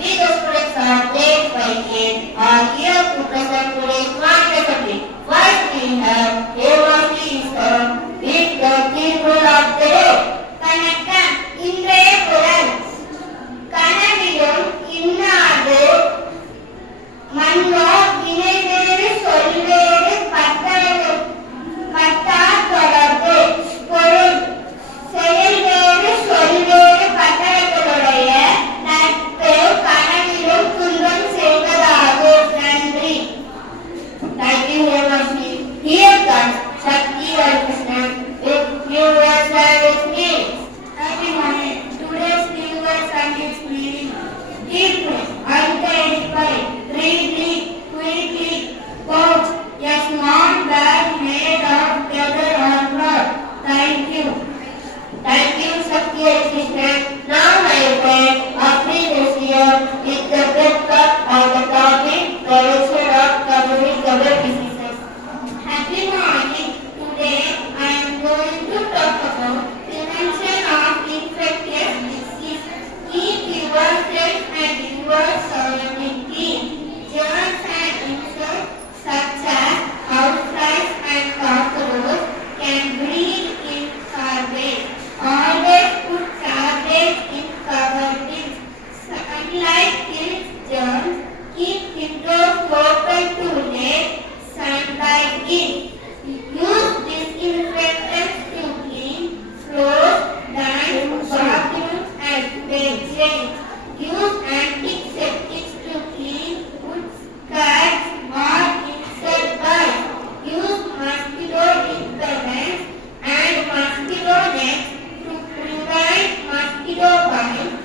We the students are grade 5A are here to present today's math assembly. First we have A1 is read the key rule of the day. வணக்கம். இன்றைய குரல் கனவிலும் இன்னாது மன்னோ வினைவேறு சொல்வேறு பட்டா தொடர்பு. பொருள் செயல்வேறு சொல்வேறு பட்டங்களுடைய நட்பு கனவிலும் துன்பம் செய்வதாகும். நன்றி. Thank you very much. Here comes Shakti Krishna with new words and its meaning. Happy morning. Today's new words and its meaning. Keep identify, readly, quickly, quote, a small bag made of leather or cloth. Thank you. Thank you, Shakti Krishna. Now my friend, Afri this year is the breadth of the topic, prevention of communicable diseases. Happy morning. Today I am going to talk about prevention of infectious diseases. Keep yourself and your surrounding clean. Germs and insects such as houseflies and cockroaches can breed in garbage. Always put garbage in covered bins. Sunlight kills germs. Keep windows open to let sunlight in. Use disinfectants to clean floors, lines, bathrooms and bedrooms. Use antiseptics to clean woods, cuts or insect bites. Use mosquito repellents and mosquito nets to prevent mosquito bites